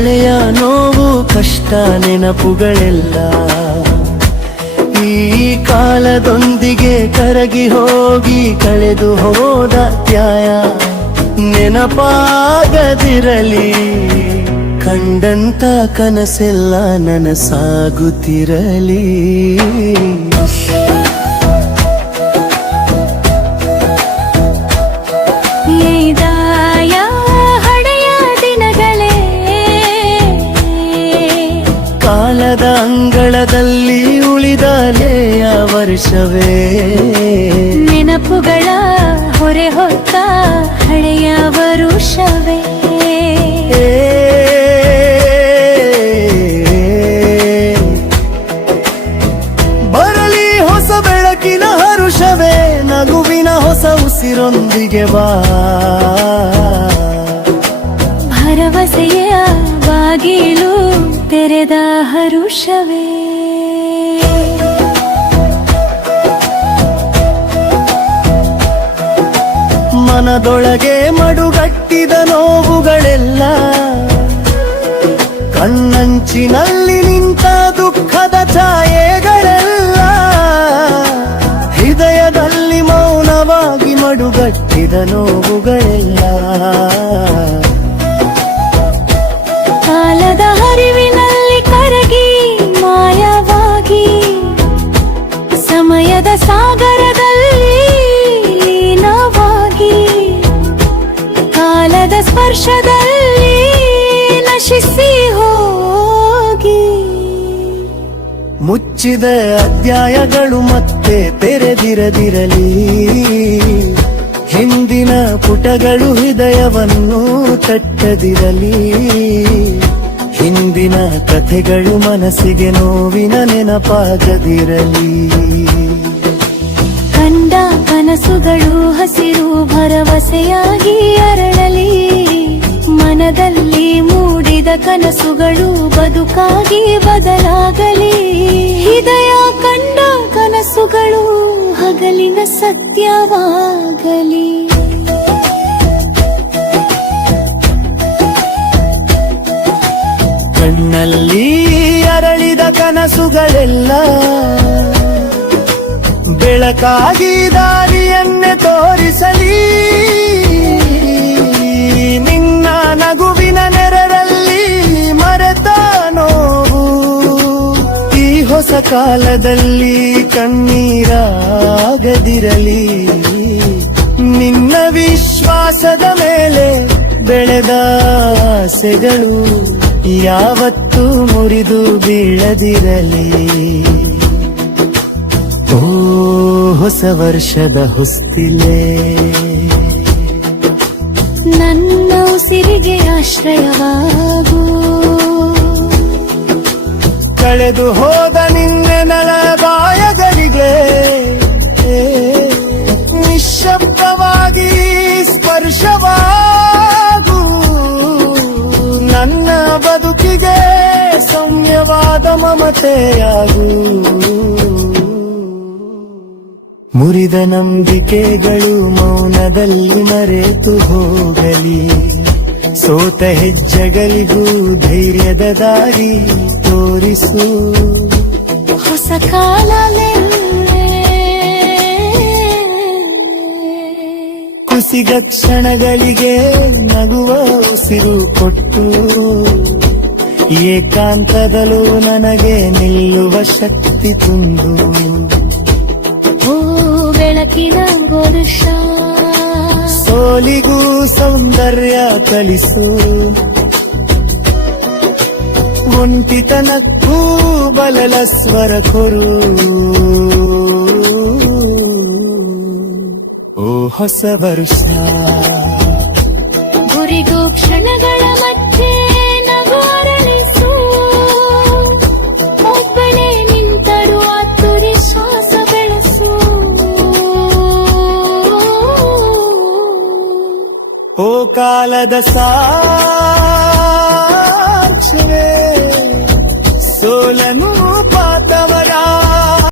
ಹಳೆಯ ನೋವು ಕಷ್ಟ ನೆನಪುಗಳೆಲ್ಲ ಈ ಕಾಲದೊಂದಿಗೆ ಕರಗಿ ಹೋಗಿ ಕಳೆದು ಹೋದ ತ್ಯಾಯ ನೆನಪಾಗದಿರಲಿ. ಕಂಡಂತ ಕನಸೆಲ್ಲ ನನಸಾಗುತ್ತಿರಲಿ. ಕಾಲದ ಅಂಗಳದಲ್ಲಿ ಉಳಿದಲೆಯ ವರ್ಷವೇ ನೆನಪುಗಳ ಹೊರೆ ಹೊತ್ತ ಹಳೆಯ ವರುಷವೇ. ಬರಲಿ ಹೊಸ ಬೆಳಕಿನ ಹರುಷವೇ, ನಗುವಿನ ಹೊಸ ಉಸಿರೊಂದಿಗೆ ಬಾ. ಭರವಸೆಯ ಬಾಗಿಲು ತೆರೆದ ಹರುಷವೇ. ಮನದೊಳಗೆ ಮಡುಗಟ್ಟಿದ ನೋವುಗಳೆಲ್ಲ ಕಣ್ಣಂಚಿನಲ್ಲಿ ನಿಂತ ದುಃಖದ ಛಾಯೆಗಳೆಲ್ಲ ಹೃದಯದಲ್ಲಿ ಮೌನವಾಗಿ ಮಡುಗಟ್ಟಿದ ನೋವುಗಳೆಲ್ಲ ಕಾಲದ ಹರಿವಿನಲ್ಲಿ ಕರಗಿ ಮಾಯವಾಗಿ ಸಮಯದ ಸಾಗರದಲ್ಲಿ ಲೀನವಾಗಿ ಕಾಲದ ಸ್ಪರ್ಶದಲ್ಲಿ ನಶಿಸಿ ಹೋಗಿ. ಮುಚ್ಚಿದ ಅಧ್ಯಾಯಗಳು ಮತ್ತೆ ತೆರೆದಿರದಿರಲಿ, ಹಿಂದಿನ ಪುಟಗಳು ಹೃದಯವನ್ನು ತಟ್ಟದಿರಲಿ, ಹಿಂದಿನ ಕಥೆಗಳು ಮನಸ್ಸಿಗೆ ನೋವಿನ ನೆನಪಾಗದಿರಲಿ. ಕಂಡ ಕನಸುಗಳು ಹಸಿರು ಭರವಸೆಯಾಗಿ ಅರಳಲಿ, ಮನದಲ್ಲಿ ಮೂಡಿದ ಕನಸುಗಳು ಬದುಕಾಗಿ ಬದಲಾಗಲಿ. ಹೃದಯ ಕಂಡ ಕನಸುಗಳು ಹಗಲಿನ ಸತ್ಯವಾಗಲಿ. ಕಣ್ಣಲ್ಲಿ ಅರಳಿದ ಕನಸುಗಳೆಲ್ಲ ಬೆಳಕಾಗಿ ದಾರಿಯನ್ನೇ ತೋರಿಸಲಿ. ನಿನ್ನ ನಗುವಿನ ನೆರರಲ್ಲಿ ಮರೆತ ನೋವು ಈ ಹೊಸ ಕಾಲದಲ್ಲಿ ಕಣ್ಣೀರಾಗದಿರಲಿ. ನಿನ್ನ ವಿಶ್ವಾಸದ ಮೇಲೆ ಬೆಳೆದ ಆಸೆಗಳು ಯಾವತ್ತೂ ಮುರಿದು ಬೀಳದಿರಲಿ. ಓ ಹೊಸ ವರ್ಷದ ಹೊಸ್ತಿಲೇ, ನನ್ನ ಉಸಿರಿಗೆ ಆಶ್ರಯವಾಗು. ಕಳೆದು ಹೋದ ನಿನ್ನೆನಳ ಗಾಯಗಳಿಗೆ ನಿಶ್ಶಬ್ದವಾಗಿ ಸ್ಪರ್ಶವಾಗು. ನನ್ನ ಬದುಕಿಗೆ ಸೌಮ್ಯವಾದ ಮಮತೆಯಾಗು. ಮುರಿದ ನಂಬಿಕೆಗಳು ಮೌನದಲ್ಲಿ ಮರೆತು ಹೋಗಲಿ. ಸೋತ ಹೆಜ್ಜೆಗಳಿಗೂ ಧೈರ್ಯದ ದಾರಿ ತೋರಿಸು. ಹೊಸ ಕಾಲವೇ ಕುಸಿದ ಕ್ಷಣಗಳಿಗೆ ನಗುವ ಉಸಿರು ಕೊಟ್ಟು, ಏಕಾಂತದಲ್ಲೂ ನನಗೆ ನಿಲ್ಲುವ ಶಕ್ತಿ ತುಂಬು. ಬೆಳಕಿನ ವರುಷ ಸೋಲಿಗೂ ಸೌಂದರ್ಯ ಕಲಿಸು. ಒಂಟಿತನಕ್ಕೂ ಬಲಲ ಸ್ವರ ಕೊರು. ಓ ಹೊಸ ವರುಷ ಗುರಿಗೂ ಕ್ಷಣಗಳ ಮಧ್ಯೆ ನಗು ಅರಳಿಸು. ಒಬ್ಬನೇ ನಿಂತರು ಆತುರಿ ಶ್ವಾಸ ಬೆಳೆಸು. ಓ ಕಾಲದ ಸಾ